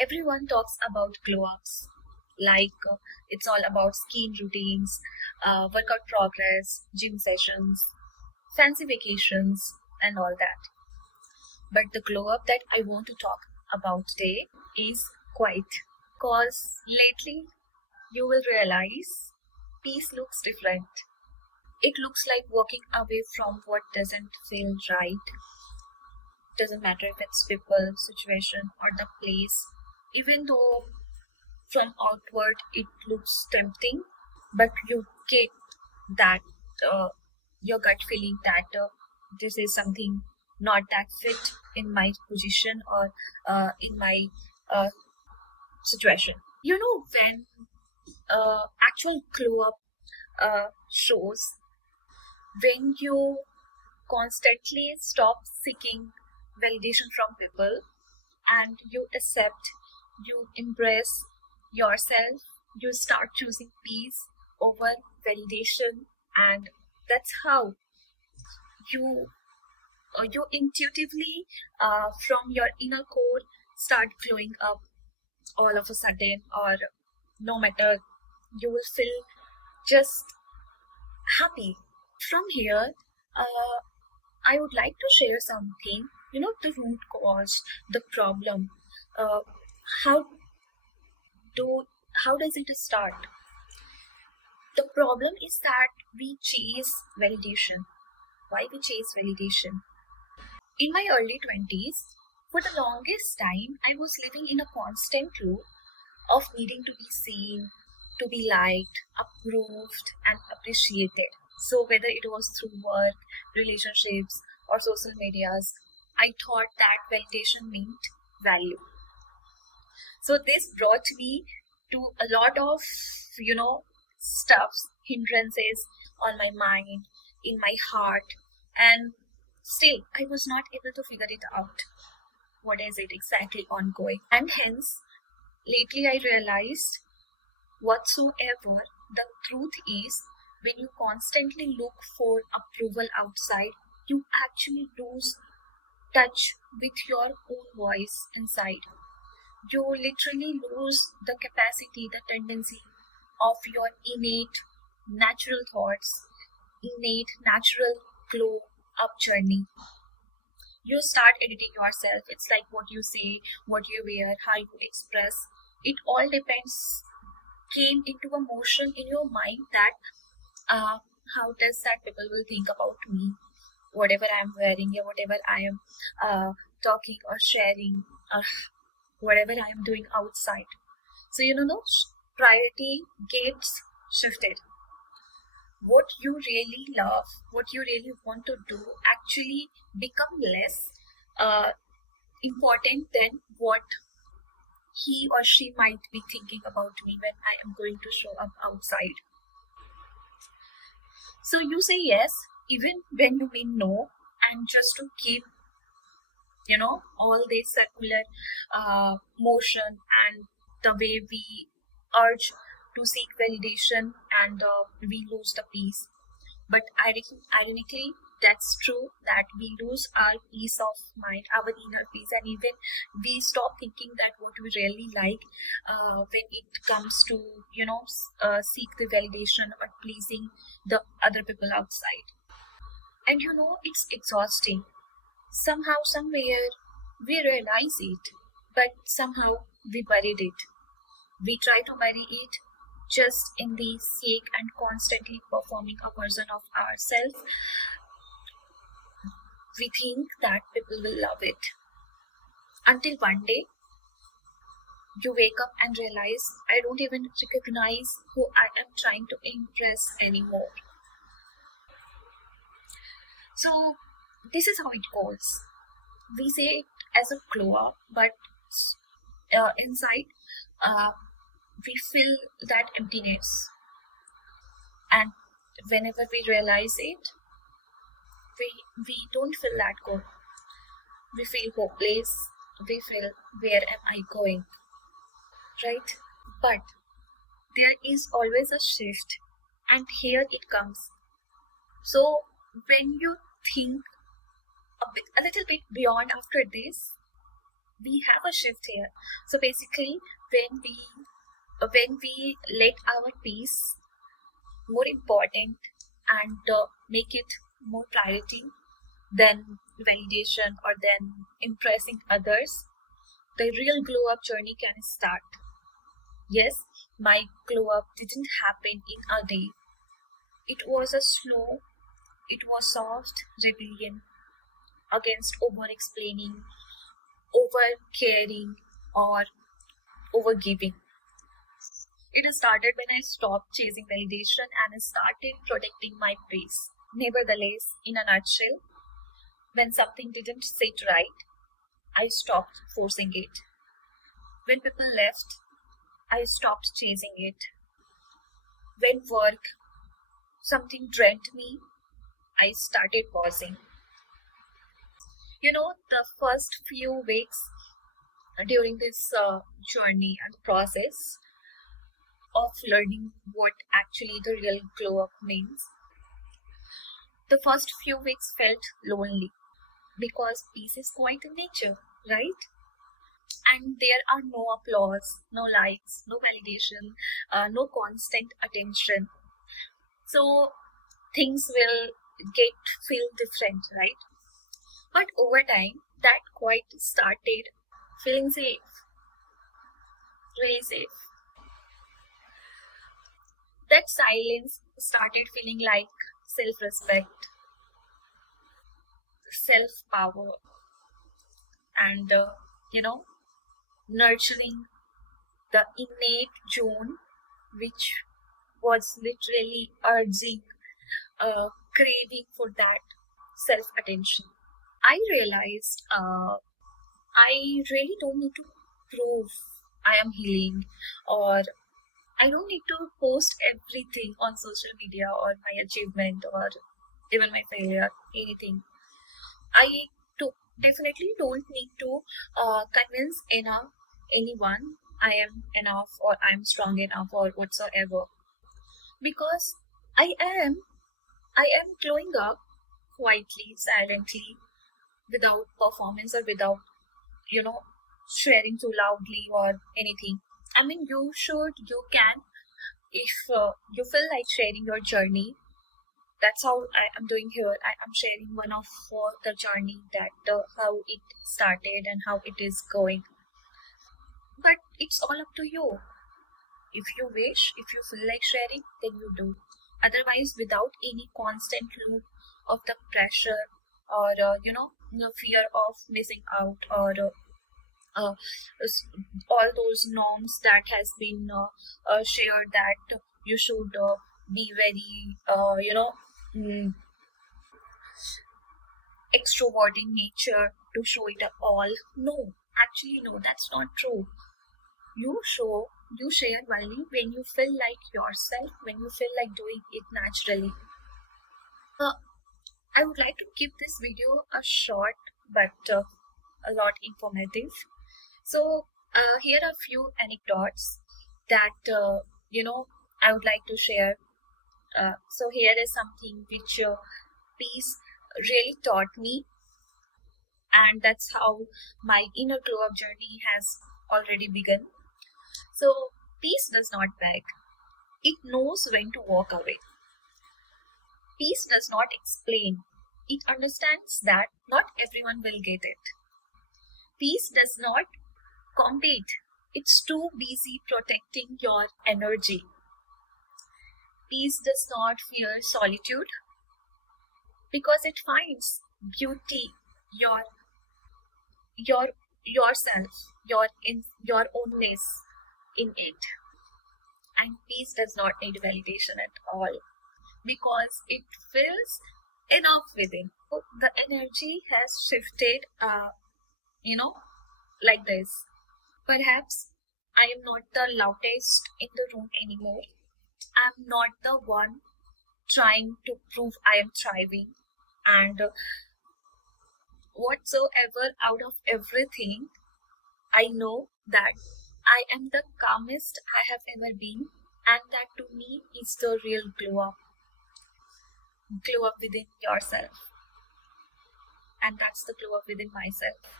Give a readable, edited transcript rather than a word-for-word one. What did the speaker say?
Everyone talks about glow ups, like it's all about skin routines, workout progress, gym sessions, fancy vacations, and all that. But the glow up that I want to talk about today is quiet. Because lately you will realize peace looks different. It looks like walking away from what doesn't feel right. Doesn't matter if it's people, situation, or the place. Even though from outward it looks tempting, but you get that uh, your gut feeling that this is something not that fit in my position or in my uh, situation. You know, when actual glow up shows, when you constantly stop seeking validation from people and you accept, you embrace yourself, you start choosing peace over validation, and that's how you intuitively from your inner core start glowing up all of a sudden, or no matter, you will feel just happy. From here, I would like to share something, the root cause, the problem. Uh, how do how does it start? The problem is that we chase validation. Why we chase validation? In my early 20s, for the longest time, I was living in a constant loop of needing to be seen, to be liked, approved, and appreciated. So, whether it was through work, relationships, or social medias, I thought that validation meant value. So, this brought me to a lot of, stuffs, hindrances on my mind, in my heart, and still I was not able to figure it out. What is it exactly ongoing? And hence, lately I realized whatsoever the truth is, when you constantly look for approval outside, you actually lose touch with your own voice inside. You literally lose the capacity, the tendency of your innate natural thoughts, innate natural glow up journey. You start editing yourself. It's like what you say, what you wear, how you express. It all depends, came into a motion in your mind that uh, how does that people will think about me, whatever I'm wearing, or whatever I am talking or sharing, or whatever I am doing outside. So the priority gets shifted. What you really love, what you really want to do, actually become less uh, important than what he or she might be thinking about me when I am going to show up outside. So you say yes, even when you mean no, and just to keep, all this circular motion and the way we urge to seek validation, and we lose the peace. But ironically, that's true that we lose our peace of mind, our inner peace, and even we stop thinking that what we really like when it comes to, seek the validation or pleasing the other people outside. And it's exhausting. Somehow, somewhere, we realize it, but somehow we buried it. We try to bury it just in the sake and constantly performing a version of ourselves. We think that people will love it. Until one day, you wake up and realize, I don't even recognize who I am trying to impress anymore. So, this is how it goes. We say it as a glow up, but inside, we feel that emptiness. And whenever we realize it, we don't feel that good. We feel hopeless. We feel, where am I going? Right? But there is always a shift, and here it comes. So when you think a little bit beyond after this, we have a shift here. So basically, when we let our peace more important and make it more priority than validation or than impressing others, the real glow up journey can start. Yes, my glow up didn't happen in a day. It was a slow, it was soft rebellion against over explaining, over caring, or over giving. It started when I stopped chasing validation and started protecting my peace. Nevertheless, in a nutshell, when something didn't sit right, I stopped forcing it. When people left, I stopped chasing it. When work, something drained me, I started pausing. The first few weeks during this journey and process of learning what actually the real glow up means, the first few weeks felt lonely because peace is quite in nature, right? And there are no applause, no likes, no validation, no constant attention. So things will get feel different, right? But over time, that quite started feeling safe, really safe. That silence started feeling like self-respect, self-power, and nurturing the innate June, which was literally urging, craving for that self-attention. I realized I really don't need to prove I am healing, or I don't need to post everything on social media or my achievement or even my failure, anything. I definitely don't need to convince anyone I am enough or I'm strong enough or whatsoever, because I am I am glowing up quietly, silently, without performance or without you know sharing too loudly or anything. I mean, you can, if you feel like sharing your journey. That's how I am doing here. I am sharing one of the journey that how it started and how it is going. But it's all up to you. If you wish, if you feel like sharing, then you do. Otherwise, without any constant loop of the pressure or the fear of missing out or uh, all those norms that has been shared, that you should be very mm, extroverting nature to show it all. No, actually, no, that's not true. You share only when you feel like yourself, when you feel like doing it naturally. uh, I would like to keep this video a short but a lot informative. So here are few anecdotes that I would like to share. So here is something which peace really taught me, and that's how my inner glow up journey has already begun. So peace does not beg, it knows when to walk away. Peace does not explain, it understands that not everyone will get it. Peace does not compete, it's too busy protecting your energy. Peace does not fear solitude because it finds beauty, your your yourself, your ownness in it. And peace does not need validation at all because it feels enough within. So the energy has shifted, you know, like this. Perhaps I am not the loudest in the room anymore. I'm not the one trying to prove I am thriving. And whatsoever, out of everything, I know that I am the calmest I have ever been, and that to me is the real glow up within yourself, and that's the glow up within myself.